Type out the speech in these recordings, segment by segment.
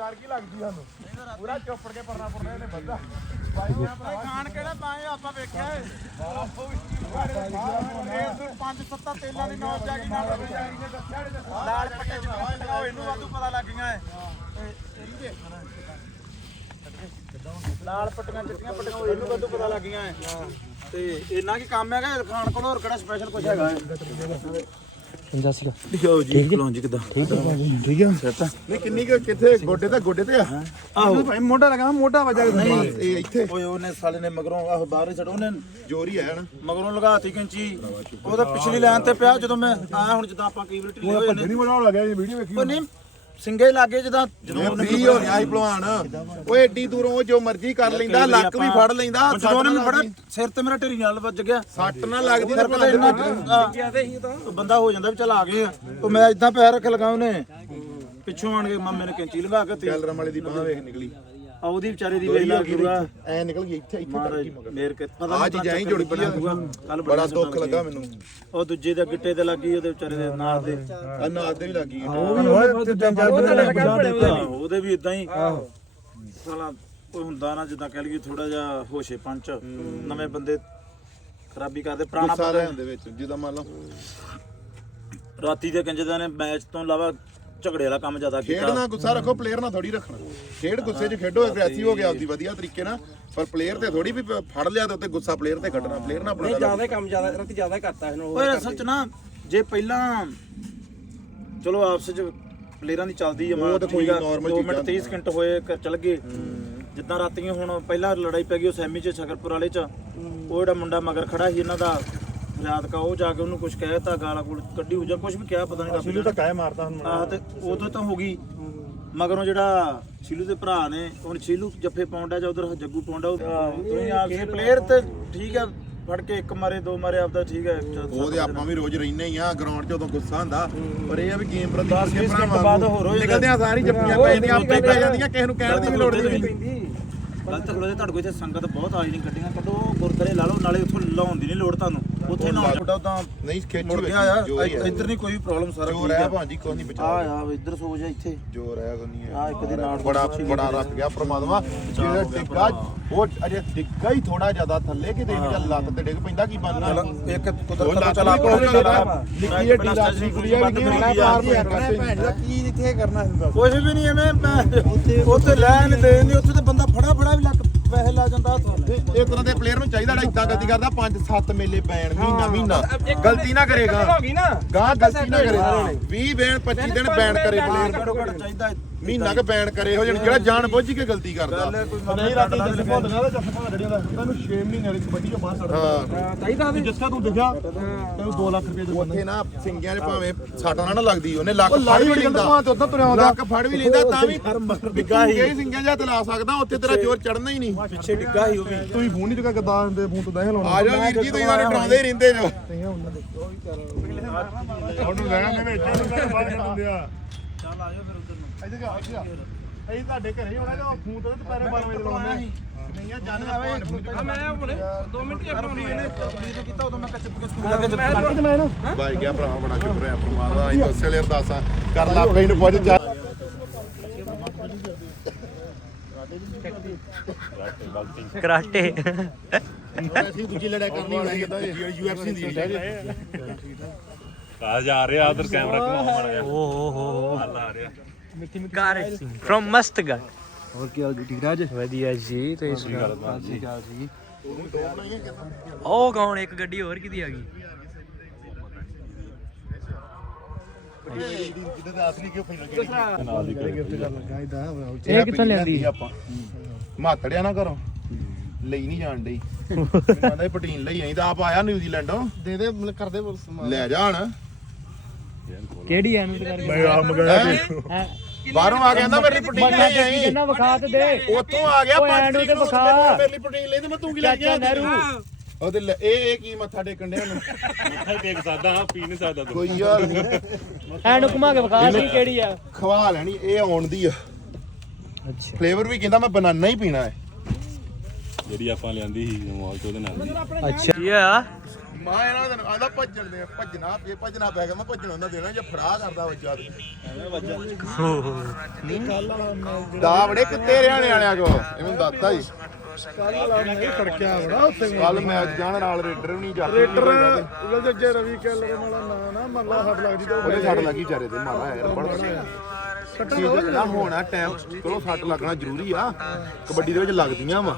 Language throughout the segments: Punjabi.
ਡਰ ਕੀ ਲੱਗਦੀ ਸਾਨੂੰ? ਪੂਰਾ ਚੁੱਪੜ ਕੇ ਪਰਨਾ ਪਰਨਾ ਇਹਨੇ ਬੱਧਾ ਬਾਈਆਂ ਖਾਣ ਕਿਹੜਾ ਪਾਏ ਆਪਾਂ ਵੇਖਿਆ ਏ। ਇਹ ਤੋਂ ਪੰਜ ਸੱਤਾ ਤੇਲਾਂ ਦੀ ਨੌਜ ਜਾ ਗਈ ਨਾਲ ਲਾਲ ਪੱਟੇ ਉਹ ਇਹਨੂੰ ਵਾਧੂ ਪਤਾ ਲੱਗ ਗਿਆ ਏ ਲਾਲ ਪੱਟੀਆਂ ਚਿੱਟੀਆਂ ਪੱਟੀਆਂ ਇਹਨੂੰ ਵਾਧੂ ਪਤਾ ਲੱਗ ਏ। ਤੇ ਇੰਨਾ ਕੀ ਕੰਮ ਹੈਗਾ ਖਾਣ ਕੋਲ ਹੋਰ ਕਿਹੜਾ ਸਪੈਸ਼ਲ ਕੁਝ ਹੈਗਾ ਏ? ਦਿਖਾਓ ਜੀ ਕਲੋਂ ਜੀ? ਕਿਦਾਂ? ਠੀਕ ਆ ਨਹੀਂ ਕਿੰਨੀ ਕੁ ਕਿੱਥੇ? ਗੋਡੇ ਤੇ ਗੋਡੇ ਤੇ ਆ। ਆਹੋ। ਭਾਈ ਮੋਢਾ ਲਗਾ ਮੋਢਾ ਵਜਾ ਨਹੀਂ। ਇਹ ਇੱਥੇ। ਓਏ ਉਹਨੇ ਸਾਲੇ ਨੇ ਮਗਰੋਂ ਆਹ ਬਾਹਰ ਹੀ ਛੱਡ ਉਹਨੇ ਜ਼ੋਰ ਹੀ ਆਇਆ ਨਾ। ਮਗਰੋਂ ਲਗਾਤੀ ਕੈਂਚੀ। ਉਹ ਤਾਂ ਪਿਛਲੀ ਲਾਈਨ ਤੇ ਪਿਆ ਜਦੋਂ ਮੈਂ ਆਇਆ ਹੁਣ ਜਿੱਦਾਂ ਆਪਾਂ ਕਈ ਵਾਰ ਢਿੱਲੇ ਹੋਏ ਨੇ ਨਹੀਂ ਇਹ ਵੀਡੀਓ ਵੇਖੀ ਉਹ ਨਹੀਂ ਸਿੰਗੇ ਲਾਗੇ ਜਿੱਦਾਂ ਜਦੋਂ ਫ੍ਰੀ ਹੋ ਰਿਹਾ ਸੀ ਭਲਵਾਨ ਓਏ ਏਡੀ ਦੂਰੋਂ ਉਹ ਜੋ ਮਰਜ਼ੀ ਕਰ ਲੈਂਦਾ ਲੱਕ ਵੀ ਫੜ ਲੈਂਦਾ ਜਦੋਂ ਉਹਨੇ ਮੈਨੂੰ ਫੜਾ ਸਿਰ ਤੇ ਮੇਰਾ ਢੇਰੀ ਨਾਲ ਵੱਜ ਗਿਆ। ਸੱਟ ਨਾ ਲੱਗਦੀ ਫਿਰ ਪਤਾ ਇੰਨਾ ਬੰਦਾ ਹੋ ਜਾਂਦਾ ਵੀ ਚੱਲ ਆ ਗਏ ਆ। ਉਹ ਮੈਂ ਇਦਾਂ ਪੈਰ ਰੱਖ ਲਗਾ ਉਹਨੇ। ਪਿੱਛੋਂ ਆਣ ਕੇ ਮਾਮੇ ਨੇ ਕੈਂਚੀ ਲਗਾ ਕੇ ਤੇ ਕੈਲਰਮ ਵਾਲੇ ਦੀ ਬਾਹ ਵੇਖ ਨਿਕਲੀ। ਆ ਉਹਦੀ ਵਿਚਾਰੇ ਦੀ ਵੇਖ ਲਾ ਪੂਰਾ। ਐ ਨਿਕਲ ਗਈ ਇੱਥੇ ਇੱਥੇ ਤੱਕ ਮਗਰ ਮੇਰ ਕੇ ਪਤਾ ਆ ਚੀਜ਼ਾਂ ਹੀ ਜੁੜ ਗਈਆਂ ਕੱਲ ਬੜਾ ਦੁੱਖ ਲੱਗਾ ਮੈਨੂੰ। ਉਹ ਦੂਜੇ ਦੇ ਗਿੱਟੇ ਤੇ ਲੱਗੀ ਉਹਦੇ ਵਿਚਾਰੇ ਦੇ ਨਾਂ ਦੇ। ਅਨਾਦ ਦੇ ਵੀ ਲੱਗੀ ਉਹਦੇ ਵੀ ਇਦਾਂ ਹੀ। ਸਾਲਾ ਉਹ ਹੁੰਦਾ ਨਾ ਜਿੱਦਾਂ ਕਹਿ ਲਈਏ ਥੋੜਾ ਜਿਹਾ ਹੋਸ਼ੇ ਪੰਚ ਨਵੇਂ ਬੰਦੇ ਖਰਾਬੀ ਕਰਦੇ ਪੁਰਾਣਾ ਗੁੱਸਾ ਬੰਦਾ ਰਹਿਣ ਦੇ ਵਿੱਚ ਜਿੱਦਾਂ ਮੰਨ ਲਓ ਰਾਤੀ ਦੇ ਕੰਜਦਾਂ ਨੇ ਮੈਚ ਤੋਂ ਇਲਾਵਾ ਝਗੜੇ ਵਾਲਾ ਕੰਮ ਜ਼ਿਆਦਾ ਕੀਤਾ। ਖੇਡਣਾ ਗੁੱਸਾ ਰੱਖੋ ਪਲੇਅਰ ਨਾਲ ਥੋੜੀ ਰੱਖਣਾ। ਖੇਡ ਗੁੱਸੇ 'ਚ ਖੇਡੋ ਐਗਰੈਸਿਵ ਹੋ ਗਿਆ ਆਪਦੀ ਵਧੀਆ ਤਰੀਕੇ ਨਾਲ। ਪਰ ਪਲੇਅਰ ਤੇ ਥੋੜੀ ਵੀ ਫੜ ਲਿਆ ਤੇ ਉੱਤੇ ਗੁੱਸਾ ਪਲੇਅਰ ਤੇ ਕੱਢਣਾ ਪਲੇਅਰ ਨਾਲ ਆਪਣਾ ਜ਼ਿਆਦਾ ਕੰਮ ਜ਼ਿਆਦਾ ਰਾਤੀ ਜ਼ਿਆਦਾ ਕਰਤਾ ਇਹਨੂੰ ਓਏ ਅਸਲ ਚ ਨਾ ਜੇ ਪਹਿਲਾਂ ਚਲੋ ਆਪਸ ਵਿੱਚ ਪਲੇਅਰਾਂ ਦੀ ਚੱਲਦੀ ਆ ਉਹ ਤਾਂ ਕੋਈ normal 2 ਮਿੰਟ ਚੀਜ਼ਾਂ 30 ਸਕਿੰਟ ਹੋਏ ਚੱਲ ਗਏ। ਜਿੱਦਾਂ ਰਾਤੀਆਂ ਹੁਣ ਪਹਿਲਾਂ ਲੜਾਈ ਪੈ ਗਈ ਉਹ ਸੈਮੀ ਚ ਸ਼ਕਰਪੁਰ ਵਾਲੇ ਚ। ਉਹ ਜਿਹੜਾ ਮੁੰਡਾ ਮਗਰ ਖੜਾ ਸੀ ਇਹਨਾਂ ਦਾ ਯਾਦ ਕਾ ਉਹ ਜਾ ਕੇ ਉਹਨੂੰ ਕੁਝ ਕਹਿਤਾ ਗਾਲਾਂ ਕੋਲ ਕੱਢੀ ਹੋ ਜਾਂ ਕੁਝ ਵੀ ਕਿਹਾ ਪਤਾ ਨਹੀਂ ਸ਼ੀਲੂ ਤਾਂ ਕਾਇ ਮਾਰਦਾ ਹੁਣ ਆਹ ਤੇ ਉਦੋਂ ਤਾਂ ਹੋ ਗਈ। ਮਗਰੋਂ ਜਿਹੜਾ ਸ਼ੀਲੂ ਦੇ ਭਰਾ ਨੇ ਹੁਣ ਸ਼ੀਲੂ ਜੱਫੇ ਪਾਉਂਦਾ ਜਾਂ ਉਧਰ ਜੱਗੂ ਪਾਉਂਦਾ ਤੁਸੀਂ ਆਪ ਸੇ ਪਲੇਅਰ ਤੇ ਠੀਕ ਹੈ ਫੜ ਕੇ ਇੱਕ ਮਾਰੇ ਦੋ ਮਾਰੇ ਆਪਦਾ ਠੀਕ ਹੈ ਉਹਦੇ ਆਪਾਂ ਵੀ ਰੋਜ਼ ਰਹਿੰਦੇ ਹੀ ਆ ਗਰਾਊਂਡ 'ਚ ਉਦੋਂ ਗੁੱਸਾ ਹੁੰਦਾ। ਪਰ ਇਹ ਆ ਵੀ ਗੇਮ ਪ੍ਰਤੀ ਬਾਅਦ ਹੋਰ ਹੋ ਜਾਂਦਾ। ਨਿਕਲਦੇ ਆ ਸਾਰੀ ਜੱਫੀਆਂ ਪੈ ਜਾਂਦੀਆਂ ਆਪੇ ਹੀ ਪੈ ਜਾਂਦੀਆਂ ਕਿਸੇ ਨੂੰ ਕਹਿਣ ਦੀ ਵੀ ਲੋੜ ਨਹੀਂ। ਗਲਤ ਖਲੋਦੇ ਤੁਹਾਡੇ ਕੋਲ ਇੱਥੇ ਸੰਗਤ ਬਹੁਤ ਆ ਜਾਂਦੀ ਗੱਡੀਆਂ ਕੱਢੋ ਗੁਰਦੁਆਰੇ ਲਾ ਲਓ ਨਾਲੇ ਉੱਥੋਂ ਲਾਉਣ ਦੀ ਨਹੀਂ ਲੋੜ ਤੁਹਾਨੂੰ। ਉੱਥੇ ਨਾ ਛੋਟਾ ਤਾਂ ਨਹੀਂ ਖੇਚੀ ਮੁੜ ਗਿਆ ਆ ਇੱਧਰ ਨਹੀਂ ਕੋਈ ਪ੍ਰੋਬਲਮ ਸਾਰਾ ਜੋਰ ਹੈ ਭਾਂਜੀ ਕੋਈ ਨਹੀਂ ਆ ਬਚਾ ਆ ਇੱਧਰ ਸੋ ਜਾ ਇੱਥੇ। ਜੋਰ ਹੈ ਕੋਈ ਨਹੀਂ ਆ ਇੱਕ ਦੇ ਨਾਲ ਬੜਾ ਬੜਾ ਰੱਖ ਗਿਆ ਪ੍ਰਮਾਤਮਾ। ਜਿਹੜਾ ਡਿੱਗਾ ਉਹ ਅਜੇ ਡਿੱਗਾ ਹੀ ਥੋੜਾ ਜ਼ਿਆਦਾ ਥੱਲੇ ਕਿਤੇ ਵੀ ਲੱਤ ਤੇ ਡਿੱਗ ਪੈਂਦਾ ਕੀ ਬਣਨਾ? ਇੱਕ ਕੁਦਰਤ ਦਾ ਚਲਾ ਕੋਈ ਨਿੱਕੀ ਜਿਹੀ ਦੀ ਕੁੜੀਆਂ ਵੀ ਨਹੀਂ ਭੈਣ ਦਾ ਕੀ ਇੱਥੇ ਕਰਨਾ ਹੁੰਦਾ ਕੁਝ ਵੀ ਨਹੀਂ ਐਵੇਂ ਉੱਥੇ ਲੈਣ ਦੇ ਨਹੀਂ ਉੱਥੇ ਤੇ ਬੰਦਾ ਫੜਾ ਫੜਾ ਵੀ ਲੱਕ ਪੈਸੇ ਲਾ ਜਾਂਦਾ ਇਹ ਤਰ੍ਹਾਂ ਦੇ ਪਲੇਅਰ ਨੂੰ ਚਾਹੀਦਾ ਜਿਹੜਾ ਇਦਾਂ ਗਲਤੀ ਕਰਦਾ 5-7 ਮੇਲੇ ਪੈਣ ਮਹੀਨਾ ਮਹੀਨਾ। ਗਲਤੀ ਨਾ ਕਰੇਗਾ। ਹੋ ਗਈ ਨਾ। ਗਾਂ ਗਲਤੀ ਨਾ ਕਰੇ 20 ਬੈਨ 25 ਦਿਨ ਬੈਨ ਕਰੇ ਪਲੇਅਰ ਚਾਹੀਦਾ ਮਹੀਨਾ ਕ ਬੈਨ ਕਰੇ ਹੋ ਜਿਹੜਾ ਜਾਣ ਬੁੱਝ ਕੇ ਗਲਤੀ ਕਰਦਾ। ਨਹੀਂ ਰਾਤੀ ਜੱਸੇ ਭੁੱਲਣਾ ਤਾਂ ਜੱਫਾ ਜਿਹੜੀਆਂ ਦਾ ਤੈਨੂੰ 6 ਮਹੀਨੇ ਦੀ ਕਬੱਡੀ ਚੋਂ ਬਾਹਰ ਹਾਂ। ਚਾਹੀਦਾ ਦਿੱਤਾ ਜਿਸਕਾ ਤੂੰ ਦਿਖਿਆ ਤੈਨੂੰ 2 ਲੱਖ ਰੁਪਏ ਦੇ ਉੱਥੇ ਨਾ ਸਿੰਗਿਆਂ 'ਚ ਭਾਵੇਂ ਸੱਟ ਨਾ ਨਾ ਲੱਗਦੀ ਉਹਨੇ ਲੱਕ ਫੜ ਵੀ ਲੈਂਦਾ। ਤਾਂ ਉਦੋਂ ਤੁਰਿਆ ਆਉਂਦਾ। ਲੱਕ ਫੜ ਵੀ ਲੈਂਦਾ ਤਾਂ ਵੀ ਬਿੱਗਾ ਹੀ। ਸਿੰਗਿਆਂ ਜਾਂ ਲਾ ਸਕਦਾ ਉੱਥੇ ਤੇਰਾ ਜ਼ੋਰ ਚੜਨਾ ਹੀ ਨਹੀਂ। ਪਿੱਛੇ ਡਿੱਗਾ ਸੀ ਉਹ ਵੀ। ਤੂੰ ਫੋਨ ਨਹੀਂ ਚੁੱਕਾ ਗਦਾਂ ਦੇ ਫੋਨ ਤੋਂ ਦਹਿ ਲਾਉਣਾ। ਆ ਜਾਓ ਵੀਰ ਜੀ ਤੁਸੀਂ ਸਾਨੂੰ ਡਰਾਉਂਦੇ ਹੀ ਰਹਿੰਦੇ ਜੋ। ਉਹਨੂੰ ਲੈਣਾ ਦੇ ਵਿੱਚ ਉਹਨੂੰ ਬਾਹਰ ਕੱਢ ਦਿੰਦੇ ਆ। ਚੱਲ ਆਜੋ ਫਿਰ ਉਧਰ ਨੂੰ। ਇੱਥੇ ਜਾ ਇੱਥੇ ਆ। ਅਸੀਂ ਤੁਹਾਡੇ ਘਰੇ ਹੋਣਾ ਜੋ ਫੋਨ ਤੋਂ ਦੁਪਹਿਰੇ 12 ਵਜੇ ਲਾਉਣਾ ਨਹੀਂ ਆ ਜਾਣ ਦਾ ਮੈਂ ਹੁਣੇ 2 ਮਿੰਟ ਹੀ ਆਪਣਾ ਵੀਡੀਓ ਕੀਤਾ ਉਦੋਂ ਮੈਂ ਕੱਚੇ ਪੱਕੇ ਸਕੂਲ ਦਾ ਮੈਂ ਨਾ। ਬਾਈ ਗਿਆ ਭਰਾ ਬੜਾ ਸ਼ੁਕਰ ਹੈ ਪਰਮਾਤਮਾ ਅਸੀਂ ਦੱਸੇ ਲਈ ਅਰਦਾਸਾਂ। ਕਰ ਲਾ ਪਈ ਨੂੰ ਪੁੱਜ ਜਾ। ਕਰਾਟੇ। ਅਸੀਂ ਦੂਜੀ ਲੜਾਈ ਕਰਨੀ ਹੋਣੀ। ਕਿਦਾਂ ਯੂਐਫਸੀ ਦੀ ਆ ਜਾ ਰਿਹਾ ਉਧਰ ਕੈਮਰਾ ਘੁਮਾਉਣ ਓ ਹੋ ਹੋ ਕਾਰ ਫਰਮ ਮਸਤਗੜ ਹੋਰ ਕੀ ਹਾਲ ਜੀ ਠੀਕ ਰਾਜ ਵਧੀਆ ਜੀ ਤੁਸੀਂ ਸੁਣਾਓ? ਉਹ ਕੌਣ ਇੱਕ ਗੱਡੀ ਹੋਰ ਕਿਦੀ ਆ ਗਈ? ਇਹ ਕਿੱਥੋਂ ਆਪਾਂ। ਮਾਤੜਿਆ ਨਾ ਕਰੋ ਲਈ ਨਹੀਂ ਜਾਣ ਡਈ। ਕਹਿੰਦਾ ਪਟੀਨ ਲਈ ਨਹੀਂ ਤਾਂ ਆਪ ਆਇਆ ਨਿਊਜ਼ੀਲੈਂਡੋਂ ਦੇ ਦੇ ਮਤਲਬ ਕਰਦੇ ਪੁਲਿਸ ਲੈ ਜਾਣ। ਕਿਹੜੀ ਐ ਨੂੰ ਕਰ ਮੈਂ ਆ ਮੰਗਾਇਆ ਹੈਂ? ਬਾਹਰੋਂ ਆ ਗਿਆ ਨਾ ਮੇਰੀ ਪਟੀਨ ਲਈ ਆਈ। ਇਹਨਾਂ ਵਿਖਾ ਤੇ ਦੇ। ਉੱਥੋਂ ਆ ਗਿਆ ਓਏ ਪੰਜ ਐਂਡ ਤਰੀਕ ਉੱਤੇ ਨੂੰ ਵਿਖਾ। ਮੇਰੇ ਪਟੀਨ ਲਈ ਤੇ ਮੈਂ ਤੂੰ ਕੀ ਲੈ ਚਾਚਾ ਗਿਆ ਨਹਿਰੂ। ਉਹਦੇ ਲੈ- ਇਹ ਇਹ ਕੀ ਮੱਥਾ ਟੇਕਣ ਡਿਆ ਨੂੰ ਦੇਖ ਸਕਦਾ ਹਾਂ ਪੀ ਨਹੀਂ ਸਕਦਾ ਤੂੰ। ਕੋਈ ਯਾਰ। ਨਹੀਂ ਐਂਡ ਘੁਮਾ ਕੇ ਵਿਖਾ ਸੀ ਕਿਹੜੀ ਆ? ਖਵਾ ਲੈਣੀ ਇਹ ਆਉਣ ਦੀ ਆ। ਅੱਛਾ। ਫਲੇਵਰ ਵੀ ਕਹਿੰਦਾ ਮੈਂ ਬਨਾਨਾ ਹੀ ਪੀਣਾ ਹੈ। ਜਿਹੜੀ ਆਪਾਂ ਲਿਆਂਦੀ ਸੀ ਮੋਲ ਚ ਉਹਦੇ ਨਾਲ ਦੀ ਅੱਛਾ। ਕੀ ਹੋਇਆ? ਮਾਂ ਇਹਨਾਂ ਦੇ ਆਦਾ ਭੱਜਣ ਦੇ ਭੱਜਣਾ ਫੇ ਭੱਜਣਾ ਪੈ ਗਿਆ ਮੈਂ ਭੱਜਣ ਉਹਨਾਂ ਦੇਣਾ ਜੇ ਫੜਾ ਕਰਦਾ ਬੱਚਾ ਦਾ ਬੜੇ ਕੁੱਤੇ ਰਿਆਣੇ ਵਾਲਿਆਂ ਕੋ ਇਹਨੂੰ ਦੱਸਦਾ ਜੀ। ਉੱਤੇ ਕੱਲ ਮੈਚ ਜਾਣ ਨਾਲ ਰੇਡਰ ਵੀ ਨਹੀਂ ਜਾਂਦੇ ਰੇਡਰ ਜੇ ਰਵੀ ਕੈਲਰ ਵਾਲਾ ਨਾਂ ਨਾ ਮੱਲਾ ਹੱਥ ਲੱਗਦੀ ਤਾਂ ਉਹਦੇ ਛੱਡ ਲੱਗੀ ਚਾਰੇ ਤੇ ਮਾਰਾ ਯਾਰ ਬੜਾ ਸੀਜ਼ਨ ਹੋਣਾ ਟਾਈਮ ਚਲੋ ਸੱਟ ਲੱਗਣਾ ਜ਼ਰੂਰੀ ਆ। ਕਬੱਡੀ ਦੇ ਵਿੱਚ ਲੱਗਦੀਆਂ ਵਾ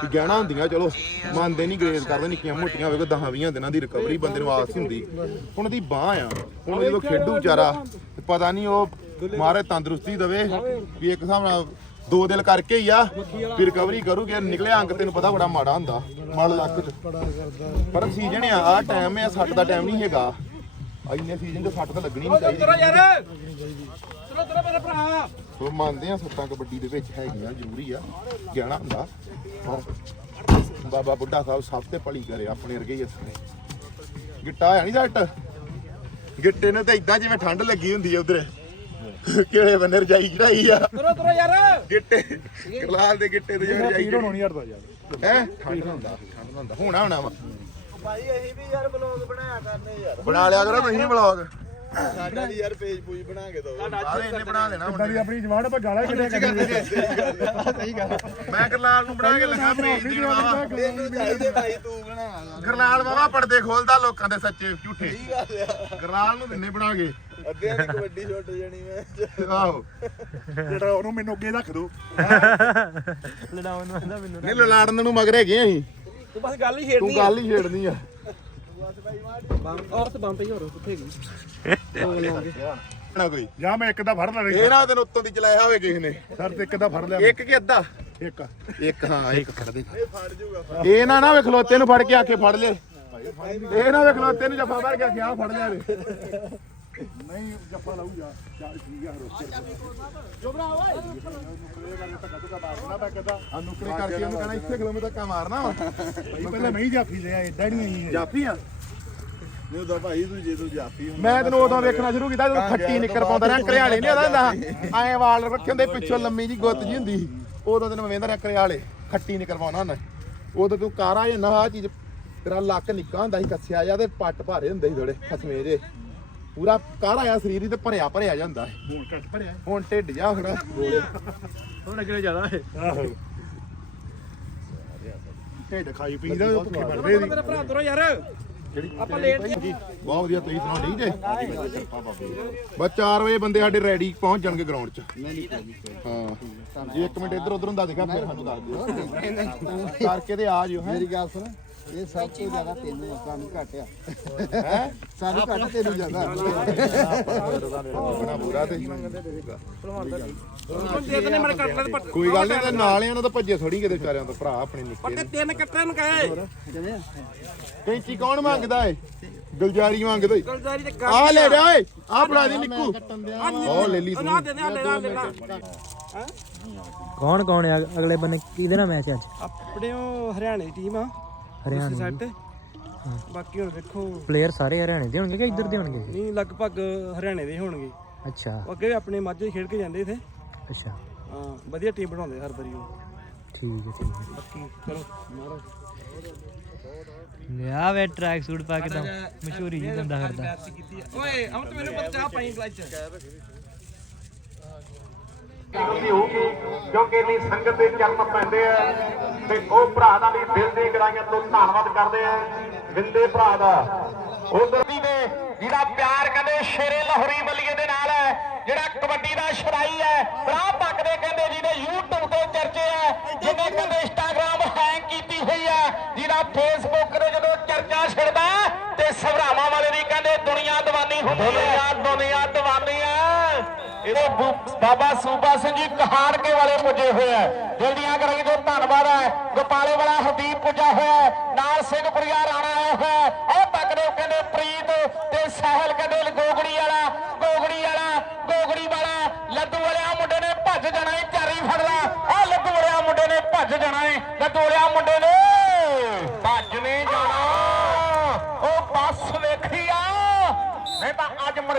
ਕਿ ਗਹਿਣਾ ਹੁੰਦੀਆਂ, ਚਲੋ, ਮੰਨਦੇ ਨਹੀਂ ਗ੍ਰੇਜ਼ ਕਰਦੇ, ਨਿੱਕੀਆਂ ਮੋਟੀਆਂ ਹੋਵੇ ਕੋਈ 10 20 ਦਿਨਾਂ ਦੀ ਰਿਕਵਰੀ ਬੰਦੇ ਨੂੰ ਆਸ ਹੁੰਦੀ। ਹੁਣ ਉਹਦੀ ਬਾਹ ਆ, ਹੁਣ ਜਦੋਂ ਖੇਡੂ ਵਿਚਾਰਾ, ਤੇ ਪਤਾ ਨਹੀਂ ਉਹ ਮਾਰੇ ਤੰਦਰੁਸਤੀ ਦਵੇ, ਵੀ ਇੱਕ ਹਿਸਾਬ ਨਾਲ ਦੋ ਦਿਲ ਕਰਕੇ ਹੀ ਆ, ਵੀ ਰਿਕਵਰੀ ਕਰੂਗੇ ਨਿਕਲਿਆ ਅੰਗ ਤੈਨੂੰ ਪਤਾ ਬੜਾ ਮਾੜਾ ਹੁੰਦਾ ਮੜ ਲੱਕ ਚ। ਪਰ ਸੀਜ਼ਨ ਆ ਆ ਟਾਈਮ ਆ, ਸੱਟ ਦਾ ਟਾਈਮ ਨਹੀਂ ਹੈਗਾ। ਇੰਨੇ ਸੀਜ਼ਨ 'ਚ ਸੱਟ ਤਾਂ ਲੱਗਣੀ ਨਹੀਂ ਚਾਹੀਦੀ। ਉਹ ਮੰਨਦੇ ਆ ਸੱਤਾਂ ਕਬੱਡੀ ਦੇ ਵਿੱਚ ਹੈਗੀਆਂ ਜ਼ਰੂਰੀ ਆ ਗਿਆਣਾ ਹੁੰਦਾ। ਹਾਂ। ਬਾਬਾ ਬੁੱਢਾ ਸਾਹਿਬ ਸਭ ਤੇ ਭਲੀ ਕਰੇ ਆਪਣੇ ਵਰਗੇ ਹੀ ਅਸਨੇ ਗਿੱਟਾ ਆ ਨਹੀਂ ਸੱਟ? ਗਿੱਟੇ ਨੂੰ ਤਾਂ ਇਦਾਂ ਜਿਵੇਂ ਠੰਡ ਲੱਗੀ ਹੁੰਦੀ ਆ ਉਧਰ। ਕਿਹੜੇ ਬੰਨੇ ਰਜਾਈ ਚੜਾਈ ਆ? ਤੁਰੋ ਤੁਰੋ ਯਾਰ। ਗਿੱਟੇ ਕਲਾਲ ਦੇ ਗਿੱਟੇ ਤੇ ਰਜਾਈ ਨਹੀਂ ਹਟਦਾ ਯਾਰ। ਹੈ? ਠੰਡ ਹੁੰਦਾ ਠੰਡ ਹੁੰਦਾ। ਹੋਣਾ ਹੋਣਾ ਵਾ। ਭਾਈ ਅਸੀਂ ਵੀ ਯਾਰ ਬਲੌਗ ਬਣਾਇਆ ਕਰਨੇ ਯਾਰ। ਬਣਾ ਲਿਆ ਕਰੋ ਤੁਸੀਂ ਵਲੌਗ ਸਾਡਾ ਵੀ ਯਾਰ ਪੇਜ ਪੂਜ ਬਣਾ ਕੇ ਦੋ ਆਹ ਇਹਨੇ ਬਣਾ ਦੇਣਾ ਹੁਣ ਸਾਡੀ ਆਪਣੀ ਜਵਾਨ ਆਪਾਂ ਗਾਲਾਂ ਕੱਢਿਆ ਕਰਦੇ ਸਹੀ ਗੱਲ ਮੈਂ ਗਰਲਾਲ ਨੂੰ ਬਣਾ ਕੇ ਲੱਗਾ ਭੇਜ ਦੇਣ ਵਾਵਾ ਚਾਹੀਦੇ ਭਾਈ ਤੂੰ ਬਣਾ। ਗਰਲਾਲ ਵਾਵਾ ਪਰਦੇ ਖੋਲਦਾ ਲੋਕਾਂ ਦੇ ਸੱਚੇ ਝੂਠੇ। ਗਰਲਾਲ ਨੂੰ ਦਿੰਨੇ ਬਣਾ ਕੇ। ਅੱਗੇ ਦੀ ਕਬੱਡੀ ਛੁੱਟ ਜਾਣੀ ਮੈਂ। ਆਹੋ। ਜਿਹੜਾ ਉਹਨੂੰ ਮੈਨੂੰ ਅੱਗੇ ਰੱਖ ਦੋ। ਲੜਾਉਣ ਨੂੰ ਆਂਦਾ ਮੈਨੂੰ ਨਹੀਂ ਲੜਨ ਨੂੰ ਮਗਰ ਹੈਗੇ ਅਸੀਂ। ਤੂੰ ਬਸ ਗੱਲ ਹੀ ਤੂੰ ਗੱਲ ਹੀ ਛੇੜਨੀ ਆ। ਔਰ ਤੇ ਬੰਪੇ ਹੀ ਹੋਰ ਕਿੱਥੇ ਗਈ। ਨਾ ਕੋਈ। ਜਾਂ ਮੈਂ ਇੱਕ ਦਾ ਫੜ ਲੈ ਇਹ ਨਾ ਤੈਨੂੰ ਉੱਤੋਂ ਦੀ ਚਲਾਇਆ ਹੋਵੇ ਕਿਸੇ ਨੇ। ਸਰ ਤੇ ਇੱਕ ਦਾ ਫੜ ਲਿਆ। ਇੱਕ ਕਿ ਅੱਧਾ? ਇੱਕ। ਇੱਕ ਹਾਂ ਇੱਕ ਫੜ ਦੇ। ਇਹ ਨਾ ਨਾ ਵੇ ਖਲੋਤੇ ਨੂੰ ਫੜ ਕੇ ਆਕੇ ਫੜ ਲੈ। ਇਹ ਨਾ ਵੇ ਖਲੋਤੇ ਨੂੰ ਜਫਾ ਮਾਰ ਕੇ ਆਖੇ ਆ ਫੜ ਲਿਆ ਰੇ ਨਹੀਂ ਜੱਫਾ ਲਾਊ ਜਾ ਚੱਲ ਠੀਕ ਆ ਰੋਕੇ ਆ ਨੁਕਰੇ ਕਰਕੇ ਉਹਨੂੰ ਕਹਣਾ ਇੱਥੇ ਖਲੋਵੇਂ ਧੱਕਾ ਮਾਰਨਾ ਵਾ। ਪਹਿਲਾਂ ਨਹੀਂ ਜਾਫੀ ਲਿਆ ਏਦਾਂ ਨਹੀਂ ਆਈ ਜਾਫੀ ਆ? ਨਹੀਂ ਉਹਦਾ ਭਾਈ ਤੂੰ ਜੇ ਤੂੰ ਜਾਫੀ ਮੈਂ ਤੈਨੂੰ ਉਦੋਂ ਵੇਖਣਾ ਸ਼ੁਰੂ ਕੀਤਾ ਜਦੋਂ ਖੱਟੀ ਨਿੱਕਰ ਪਾਉਂਦਾ ਰਿਹਾ ਘਰਿਆਲੇ ਨਹੀਂ ਉਹਦਾ ਹੁੰਦਾ। ਐਂ ਵਾਲ ਰੱਖੇ ਹੁੰਦੇ ਪਿੱਛੋਂ ਲੰਮੀ ਜੀ ਗੁੱਤ ਜੀ ਹੁੰਦੀ। ਸੀ ਉਦੋਂ ਤੈਨੂੰ ਮੈਂ ਵੇਂਦਾ ਰਿਹਾ ਘਰਿਆਲੇ ਖੱਟੀ ਨਿੱਕਰ ਪਾਉਣਾ ਹੁੰਦਾ। ਉਦੋਂ ਤੂੰ ਕਾਰਾ ਜੇ ਨਾ ਆਹ ਚੀਜ਼ ਤੇਰਾ ਲੱਕ ਨਿੱਕਾ ਹੁੰਦਾ ਸੀ ਕੱਸਿਆ ਜਾ ਤੇ ਪੱਟ ਭਾਰੇ ਹੁੰਦੇ ਸੀ ਥੋੜੇ ਖਸਮੇ ਜੇ ਪੂਰਾ ਕਾਰਾ ਆ ਸਰੀਰ ਹੀ ਤੇ ਭਰਿਆ ਭਰਿਆ ਜਾਂਦਾ ਹੁਣ ਘੱਟ ਭਰਿਆ। ਹੁਣ ਢਿੱਡ ਜਾ ਖੜਾ ਹੁਣ ਅੱਗੇ ਜ਼ਿਆਦਾ ਹੈ ਆਹੋ। ਢਿੱਡ ਖਾਈ ਪੀਂਦਾ ਉਹ ਭੁੱਖੇ ਮਰਦੇ ਦੀ ਮੇਰਾ ਭਰਾ ਤੁਰੋ ਯਾਰ। ਆਪਾਂ ਲੇਟ ਬਹੁਤ ਵਧੀਆ ਤੁਸੀਂ ਸੁਣਾਓ ਠੀਕ ਜੇ? ਬਸ 4 ਵਜੇ ਬੰਦੇ ਸਾਡੇ ਰੈਡੀ ਪਹੁੰਚ ਜਾਣਗੇ ਗਰਾਊਂਡ 'ਚ। ਹਾਂ। ਜੇ 1 ਮਿੰਟ ਇੱਧਰ ਉੱਧਰ ਹੁੰਦਾ ਦੇਖਾ ਫਿਰ ਸਾਨੂੰ ਦੱਸ ਦਿਓ। ਕਰਕੇ ਤੇ ਆ ਜਿਓ ਮੇਰੀ ਗੱਲ ਸੁਣ। ਇਹ ਸਭ ਤੋਂ ਜ਼ਿਆਦਾ ਤੈਨੂੰ ਆ, ਸਾਨੂੰ ਘੱਟ ਆ ਹੈ? ਸਾਨੂੰ ਘੱਟ ਤੈਨੂੰ ਜ਼ਿਆਦਾ। ਬਣਾ ਪੂਰਾ ਤੇ ਦੇ ਦਨੇ ਮੇਰੇ ਕੱਟ ਲੈ ਪਰ ਕੋਈ ਗੱਲ ਨਹੀਂ ਤੇ ਨਾਲ ਹੀ ਉਹਨਾਂ ਦਾ ਭੱਜੇ ਥੋੜੀ ਕਿਤੇ ਵਿਚਾਰਿਆਂ ਤੋਂ ਭਰਾ ਆਪਣੇ ਨਿੱਕੇ ਨੇ। ਤਿੰਨ ਕੱਟਾਂ ਨੂੰ ਕਹੇ ਕੈਂਚੀ ਕੌਣ ਮੰਗਦਾ ਏ? ਗੁਲਜਾਰੀ ਮੰਗਦਾ ਏ। ਗਲਦਾਰੀ ਤੇ ਆ ਲੈ ਜਾ ਓਏ ਆ ਬਣਾ ਦੀ ਨਿੱਕੂ। ਉਹ ਲੈ ਲਈ ਨਾ ਤੂੰ। ਦੇ ਦੇ ਲੈ ਲੈ ਕੌਣ ਕੌਣ ਹੈ ਅਗਲੇ ਬੰਨੇ ਕਿਹਦੇ ਨਾਲ ਮੈਚ ਅੱਜ? ਆਪਣੇ ਉਹ ਹਰਿਆਣੇ ਦੀ ਟੀਮ ਆ। ਹਰਿਆਣਾ ਸੈੱਟ ਬਾਕੀ ਹੁਣ ਵੇਖੋ ਪਲੇਅਰ ਸਾਰੇ ਹਰਿਆਣੇ ਦੇ ਹੋਣਗੇ ਕਿ ਇੱਧਰ ਦੇ ਹੋਣਗੇ? ਨਹੀਂ ਲਗਭਗ ਹਰਿਆਣੇ ਦੇ ਹੀ ਹੋਣਗੇ। ਅੱਛਾ। ਉਹ ਅੱਗੇ ਵੀ ਆਪਣੇ ਮਾਝੇ ਖੇਡ ਕੇ ਜਾਂਦੇ ਇਥੇ। ਅੱਛਾ। ਹਾਂ ਵਧੀਆ ਟੀਮ ਬਣਾਉਂਦੇ ਹਰ ਵਾਰੀ ਉਹ। ਠੀਕ ਹੈ ਠੀਕ ਹੈ। ਬਾਕੀ ਚਲੋ ਮਾਰੋ। ਲਿਆ ਵੇ ਟਰੈਕ ਸੂਟ ਪਾ ਕੇ ਤਾਂ ਮਸ਼ਹੂਰੀ ਜੀ ਬੰਦਾ ਕਰਦਾ ਓਏ ਅਮਰ ਮੈਨੂੰ ਪਤਾ ਚਾਹ ਪਾਈ ਗਲਾਸ ਚ ਹੋਊਗੀ? ਕਿਉਂਕਿ ਇੰਨੀ ਸੰਗਤ ਦੇ ਚਰਨ ਪੈਂਦੇ ਆ ਤੇ ਉਹ ਭਰਾ ਦਾ ਵੀ ਦਿਲ ਦੀ ਗੜਾਈਆਂ ਤੋਂ ਧੰਨਵਾਦ ਕਰਦੇ ਆ। ਬਿੰਦੇ ਭਰਾ ਦਾ। ਉਧਰ ਦੀ ਦੇ ਜਿਹਦਾ ਪਿਆਰ ਕਹਿੰਦੇ ਸ਼ੇਰੇ ਲਾਹੌਰੀ ਬੱਲੀਏ ਦੇ ਨਾਲ ਹੈ, ਜਿਹੜਾ ਕਬੱਡੀ ਦਾ ਸ਼ਰਾਈ ਹੈ, ਭਰਾ ਪੱਕਦੇ ਕਹਿੰਦੇ ਜਿਹਦੇ YouTube ਤੇ ਚਰਚੇ ਹੈ ਜਿਹਨੇ ਕਹਿੰਦੇ Instagram ਹੈਂਗ ਕੀਤੀ ਹੋਈ ਹੈ ਜਿਹਦਾ Facebook ਤੇ ਜਦੋਂ ਚਰਚਾ ਛਿੜਦਾ ਤੇ ਸਭਰਾਵਾਂ ਵਾਲੇ ਵੀ ਕਹਿੰਦੇ ਦੁਨੀਆ ਦੀਵਾਨੀ ਹੁੰਦੀ ਹੈ। ਜਿਹੜੇ ਬਾਬਾ ਸੂਬਾ ਸਿੰਘ ਜੀ ਕਹਾੜਕੇ ਵਾਲੇ ਪੁੱਜੇ ਹੋਏ ਆ। ਜਲਦੀਆਂ ਕਰਾਂਗੇ ਜੋ ਧੰਨਵਾਦ ਹੈ ਗੋਪਾਲੇ ਵਾਲਾ ਹਰਦੀਪ ਪੁੱਜਾ ਹੋਇਆ। ਹੈ, ਨਾਲ ਸਿੰਘਪੁਰੀਆ ਰਾਣਾ ਆਇਆ ਹੋਇਆ। ਹੈ। ਉਹ ਤੱਕਦੇ ਹੋ ਕਹਿੰਦੇ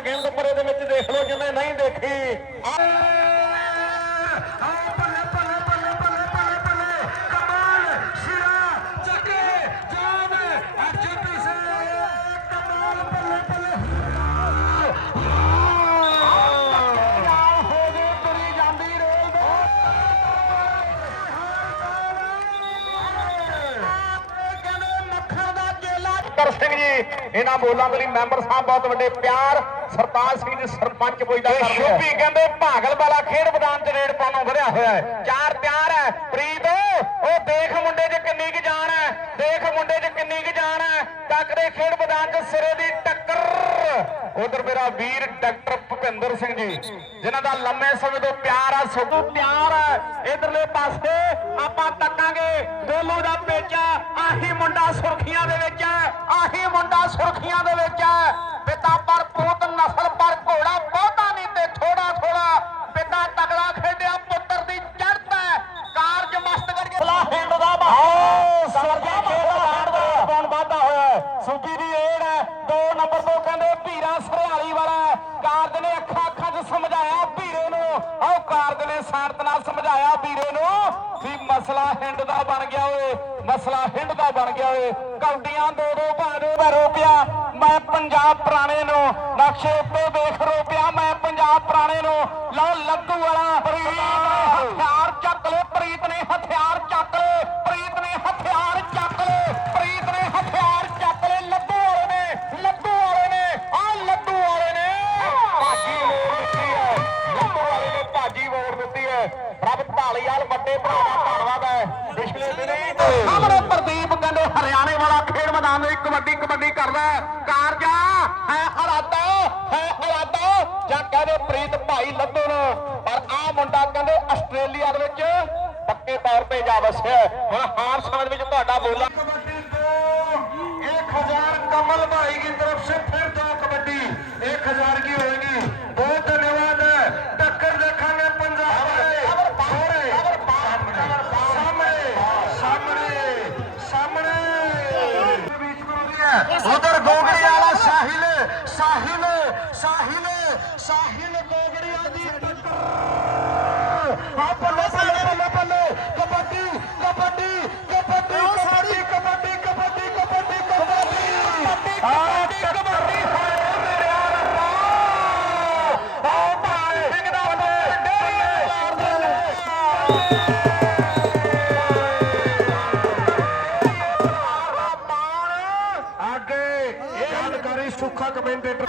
गेंद पर देख लो जिन्हें नहीं देखी सिंह जी इन्होंने बोलों के लिए मैंबर साहब बहुत व्डे प्यार ਸਰਦਾਰ ਸਿੰਘ ਸਰਪੰਚ ਪੁੱਛਦਾ ਕਰ ਸ਼ੁਭੀ ਕਹਿੰਦੇ ਭਾਗਲ ਵਾਲਾ ਖੇਡ ਮੈਦਾਨ 'ਚ ਰੇਡ ਪਾਉਣੋਂ ਵਧਿਆ ਹੋਇਆ ਹੈ। ਚਾਰ ਤਿਆਰ ਹੈ। ਪ੍ਰੀਤ ਉਹ ਦੇਖ ਮੁੰਡੇ 'ਚ ਕਿੰਨੀ ਕੁ ਜਾਣ ਹੈ। ਦੇਖ ਮੁੰਡੇ 'ਚ ਕਿੰਨੀ ਕੁ ਜਾਣ ਹੈ। ਤੱਕਦੇ ਖੇਡ ਮੈਦਾਨ 'ਚ ਸਿਰੇ ਦੀ ਟੱਕਰ। ਉਧਰ ਮੇਰਾ ਵੀਰ ਡਾਕਟਰ ਭੁਪਿੰਦਰ ਸਿੰਘ ਜੀ, ਜਿਨ੍ਹਾਂ ਦਾ ਲੰਮੇ ਸਮੇਂ ਤੋਂ ਪਿਆਰ ਆ ਸੋਧੂ ਪਿਆਰ ਆ, ਇਧਰਲੇ ਪਾਸੇ ਆਪਾਂ ਤੱਕਾਂਗੇ। ਦੋਲੂ ਦਾ ਪੇਚਾ, ਆਹੀ ਮੁੰਡਾ ਸੁਰਖੀਆਂ ਦੇ ਵਿੱਚ ਹੈ ਆਹੀ ਮੁੰਡਾ ਸੁਰਖੀਆਂ ਦੇ ਵਿੱਚ ਹੈ ਪਿਤਾ ਪਰ ਪੂਤ, ਨਸਲ ਪਰ ਘੋੜਾ, ਬਹੁਤਾ ਨਹੀਂ ਤੇ ਥੋੜਾ ਥੋੜਾ ਪਿਤਾ ਤਗੜਾ ਪਿੰਡ ਦਾ ਬਣ ਗਿਆ ਓਏ, ਮਸਲਾ ਹਿੰਦ ਦਾ ਬਣ ਗਿਆ ਓਏ। ਕੌਡੀਆਂ ਦੋ ਦੋ ਭਾਰੇ ਦਾ ਰੋਕਿਆ। ਮੈਂ ਪੰਜਾਬ ਪੁਰਾਣੇ ਨੂੰ ਨਕਸ਼ੇ ਉੱਤੇ completamente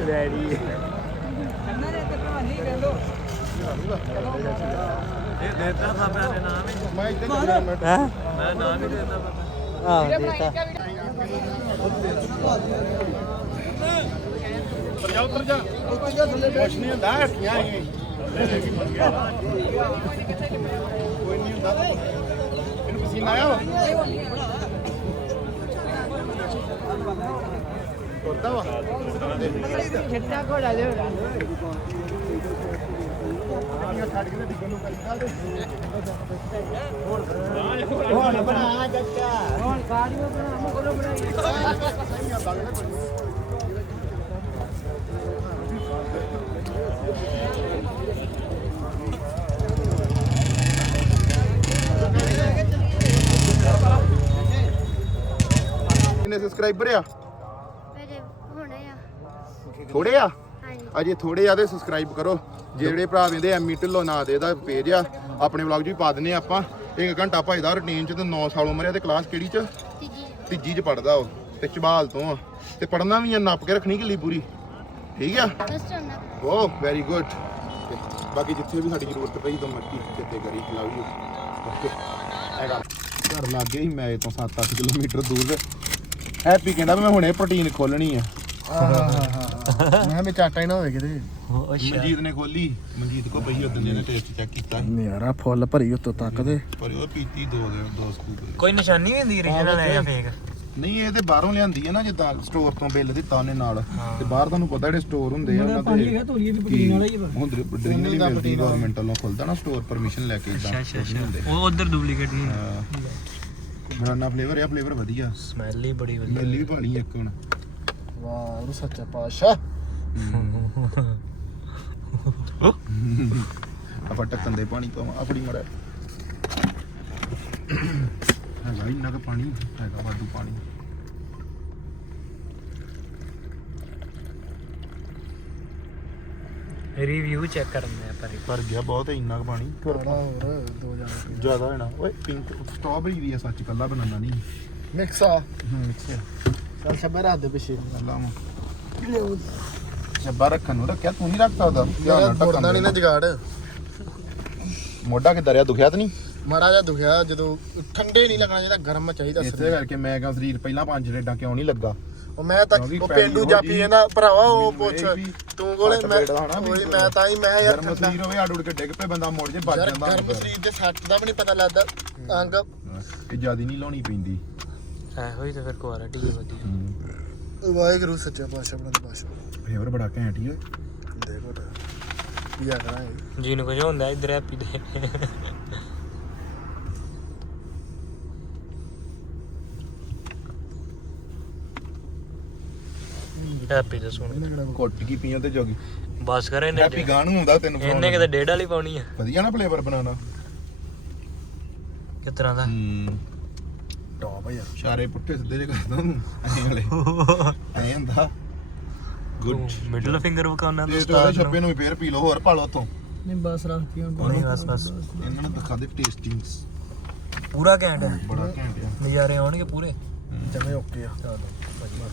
ਡੈਡੀ ਇਹ ਦੇਤਾ ਸਾਬਿਆਂ ਦੇ ਨਾਮ ਹੀ। ਮੈਂ ਇੱਥੇ ਹੈ। ਮੈਂ ਨਾਮ ਹੀ ਦੇਤਾ ਆ ਦੇਤਾ ਉੱਤਰ ਜਾ ਉੱਤਰ ਜਾ ਉੱਤਰ ਜਾ ਥੱਲੇ ਬੈਠ ਨਹੀਂ ਹੁੰਦਾ ਹੱਟੀਆਂ ਹੀ ਕੋਈ ਨਹੀਂ ਹੁੰਦਾ ਇਹਨੂੰ ਪਸੀਨਾ ਆਇਆ ਕੁਰਦਾ ਵਾ ਛੱਟਾ ਘੋੜਾ ਕਿੰਨੇ ਸਬਸਕ੍ਰਾਈਬਰ ਹੋਣੇ ਆ। ਥੋੜੇ ਆ? ਹਾਂਜੀ। ਅਜੇ ਥੋੜੇ ਆ ਤੇ ਸਬਸਕ੍ਰਾਈਬ ਕਰੋ। ਜਿਹੜੇ ਭਰਾ ਵੇਂਦੇ ਐਮੀ ਢਿੱਲੋਂ ਨਾਂ ਦੇ ਇਹਦਾ ਪੇਜ ਆ ਆਪਣੇ ਵਲੌਗ 'ਚ ਵੀ ਪਾ ਦਿੰਨੇ ਆਪਾਂ। ਇੱਕ ਘੰਟਾ ਭਜਦਾ ਰੂਟੀਨ 'ਚ ਤੇ 9 ਸਾਲ ਉਮਰ ਆ ਤੇ ਕਲਾਸ ਕਿਹੜੀ 'ਚ? ਤੀਜੀ। ਤੀਜੀ 'ਚ ਪੜਦਾ ਉਹ ਤੇ ਚਬਾਲ ਤੋਂ ਆ। ਤੇ ਪੜਨਾ ਵੀ ਆ ਨੱਪ ਕੇ ਰੱਖਣੀ ਕਿੱਲੀ ਪੂਰੀ। ਠੀਕ ਆ? ਫਸਟ ਓ ਵੈਰੀ ਗੁੱਡ ਬਾਕੀ ਜਿੱਥੇ ਵੀ ਸਾਡੀ ਜ਼ਰੂਰਤ ਪਈ ਤਾਂ ਮੱਕੀ ਕਿਤੇ ਕਰੀ ਲਵ ਯੂ ਓਕੇ। ਹੈਗਾ ਘਰ ਲੱਗੇ ਹੀ ਮੈਂ ਤੋਂ 7-8 ਕਿਲੋਮੀਟਰ ਦੂਰ। ਹੈਪੀ ਕਹਿੰਦਾ ਵੀ ਮੈਂ ਹੁਣੇ ਪ੍ਰੋਟੀਨ ਖੋਲਣੀ ਆ। ਮੈਂ ਵੀ ਚਾਟਾ ਹੀ ਨਾ ਹੋਵੇ ਕਿਤੇ। ਮਨਜੀਤ ਨੇ ਖੋਲੀ। ਮਨਜੀਤ ਕੋ ਪਈ ਉਦੋਂ ਨੇ ਟੇਸਟ ਚੈੱਕ ਕੀਤਾ। ਨਿਆਰਾ ਫੁੱਲ ਭਰੀ ਉੱਤੋਂ ਤੱਕ ਦੇ ਪਰ ਉਹ ਪੀਤੀ ਦੋ ਦੇ ਦੋ ਸਕੂਪ ਕੋਈ ਨਿਸ਼ਾਨੀ ਵੀ ਹੁੰਦੀ ਹੈ ਜਾਂ ਫੇਕ ਨਹੀਂ ਇਹ ਤੇ ਬਾਹਰੋਂ ਲਿਆਂਦੀ ਹੈ ਨਾ ਜਿੱਦਾਂ ਸਟੋਰ ਤੋਂ ਬਿੱਲ ਦਿੱਤਾ ਉਹਨੇ ਨਾਲ। ਤੇ ਬਾਹਰ ਤੁਹਾਨੂੰ ਪਤਾ ਜਿਹੜੇ ਸਟੋਰ ਹੁੰਦੇ ਆ ਉਹਨਾਂ ਦੇ ਪਾਣੀ ਹੈਗਾ ਤੋਲੀਏ ਵੀ ਪਕੜੀਨ ਵਾਲਾ ਹੀ ਹੁਣ ਡਰਿੰਕ ਲਈ ਮਿਲਦੀ ਗਵਰਨਮੈਂਟ ਵੱਲੋਂ। ਖੁੱਲਦਾ ਨਾ ਸਟੋਰ ਪਰਮਿਸ਼ਨ ਲੈ ਕੇ ਇਦਾਂ ਅੱਛਾ ਅੱਛਾ। ਉਹ ਉਧਰ ਡੁਪਲੀਕੇਟ ਨਹੀਂ ਬਨਾਨਾ ਫਲੇਵਰ ਆ ਫਲੇਵਰ ਵਧੀਆ। ਸਮੈਲ ਹੀ ਬੜੀ ਵਧੀਆ। ਮਿਲ ਵੀ ਪਾਣੀ ਇੱਕ ਹੁਣ। ਵਾਹ ਉਹ ਸੱਚਾ ਪਾਸ਼ਾ ਆਪਾਂ ਟੱਕਣ ਦੇ ਪਾਣੀ ਪਾਵਾਂ ਆਪਣੀ ਮੜਾ ਹੈਗਾ ਇੰਨਾ ਕੁ ਪਾਣੀ ਹੈਗਾ ਵਾਧੂ ਪਾਣੀ। ਰਿਵਿਊ ਚੈੱਕ ਕਰਨਾ ਹੈ ਪਰ ਭਰ ਗਿਆ ਬਹੁਤ ਹੈ ਇੰਨਾ ਕੁ ਪਾਣੀ। ਬੜਾ ਹੋਰ ਦੋ ਜਾਣੇ ਜ਼ਿਆਦਾ ਹੈ ਨਾ। ਓਏ ਪਿੰਕ ਸਟ੍ਰਾਬੇਰੀ ਵੀ ਆ ਸੱਚ ਕੱਲਾ ਬਨਾਨਾ ਨਹੀਂ। ਮਿਕਸ ਆ। ਹੂੰ ਮਿਕਸ ਆ। ਚੱਲ ਸ਼ਬਰ ਰਾਤ ਦੇ ਪਿੱਛੇ। ਅੱਲਾ ਮਾ ਸ਼ੱਬਾ ਰੱਖਣ ਨੂੰ ਰੱਖਿਆ ਤੂੰ ਨਹੀਂ ਰੱਖ ਸਕਦਾ। ਧਿਆਨ ਨਾਲ ਢੱਕਣ ਮੁਰਦਾ ਨਹੀਂ ਨਾ। ਜਗਾੜ। ਮੋਢਾ ਕਿੱਦਾਂ ਰਿਹਾ? ਦੁਖਿਆ ਤਾਂ ਨਹੀਂ? ਮਾੜਾ ਜਿਹਾ ਦੁਖਿਆ ਜਦੋਂ ਠੰਡੇ ਨਹੀਂ ਲੱਗਣਾ ਚਾਹੀਦਾ ਗਰਮ ਚਾਹੀਦਾ ਇਸੇ ਕਰਕੇ ਮੈਂ ਕਿਹਾ ਸਰੀਰ ਪਹਿਲਾਂ ਪੰਜ ਰੇਡਾਂ ਕਿਉਂ ਨਹੀਂ ਲੱਗਾ? ਉਹ ਮੈਂ ਤਾਂ ਕਿਉਂਕਿ ਉਹ ਪੈਲੀ ਪਿੰਡੂ ਜਾਪੀ ਇਹਦਾ ਭਰਾਵਾ ਉਹ ਮੈਨੂੰ ਇਹ ਪੁੱਛ ਵੀ ਤੂੰ ਕੋਲੇ ਮੈਂ ਪੇਟ ਹੋਣਾ ਵੀ ਉਹੀ ਮੈਂ ਤਾਂ ਹੀ ਮੈਂ ਯਾਰ ਗਰਮ ਸਰੀਰ ਹੋਵੇ ਆੜ ਉੜ ਕੇ ਡਿੱਗ ਪਏ ਬੰਦਾ ਮੁੜ ਜੇ ਵੱਜ ਯਾਰ ਜਾਂਦਾ ਗਰਮ ਸਰੀਰ ਦੇ ਸੱਟ ਦਾ ਵੀ ਨਹੀਂ ਪਤਾ ਲੱਗਦਾ ਅੰਗ। ਇਹ ਜਿਆਦੀ ਨਹੀਂ ਲਾਉਣੀ ਪੈਂਦੀ। ਹੈ ਹੋਈ ਤੇ ਫਿਰ ਕੁਆਲਿਟੀ ਹੀ। ਵਧੀਆ ਵਾਹਿਗੁਰੂ ਸੱਚਾ ਪਾਤਸ਼ਾਹ ਬਣਾ ਪਾਤਸ਼ਾਹ। ਫਲੇਵਰ ਬੜਾ ਘੈਂਟ ਹੀ ਓਏ ਦੇਖੋ ਤਾਂ ਕੀ ਆ ਕਰਾਂਗੇ। ਜੀ ਨੂੰ ਕੁਝ ਹੁੰਦਾ ਇਧਰ ਹੈਪੀ ਦੇ। ਹੈਪੀ ਦਾ ਸੁਣ ਕੁੱਟ ਕੀ ਪੀਆਂ ਤੇ ਜੋਗੀ? ਬਸ ਕਰ ਇਹਨੇ ਹੈਪੀ ਗਾਣੂ ਹੁੰਦਾ ਤੈਨੂੰ ਇਹਨੇ ਕਿਤੇ ਡੇਢ ਵਾਲੀ ਪਾਉਣੀ ਆ। ਵਧੀਆ ਨਾ ਫਲੇਵਰ ਬਣਾਉਣਾ। ਕਿਸ ਤਰ੍ਹਾਂ ਦਾ? ਹੂੰ। ਟੌਪ ਆ ਯਾਰ ਇਸ਼ਾਰੇ ਪੁੱਠੇ ਸਿੱਧੇ ਜੇ ਕਰਦਾ ਹੂੰ ਐਂ ਵਾਲੇ। ਐਂ ਹੁੰਦਾ। ਗੁੱਡ ਮਿਡਲ ਫਿੰਗਰ ਵਕਾਉਣਾ ਤੇ ਤੁਹਾਡੇ ਛੱਬੇ ਨੂੰ। ਵੀ ਫੇਰ ਪੀ ਲਓ ਹੋਰ ਪਾ ਲਓ ਉਤੋਂ ਨਹੀਂ ਬਸ ਰੱਖਤੀਆਂ ਨਹੀਂ ਬਸ ਬਸ। ਇਹਨਾਂ ਨੇ ਦਿਖਾ ਦੇ ਟੇਸਟਿੰਗਸ ਪੂਰਾ ਘੈਂਟ ਹੈ। ਬੜਾ ਘੈਂਟ ਆ। ਨਜ਼ਾਰੇ ਆਉਣਗੇ ਪੂਰੇ। ਜਮੇ ਓਕੇ ਆ। ਚਲੋ ਵਧੀਆ।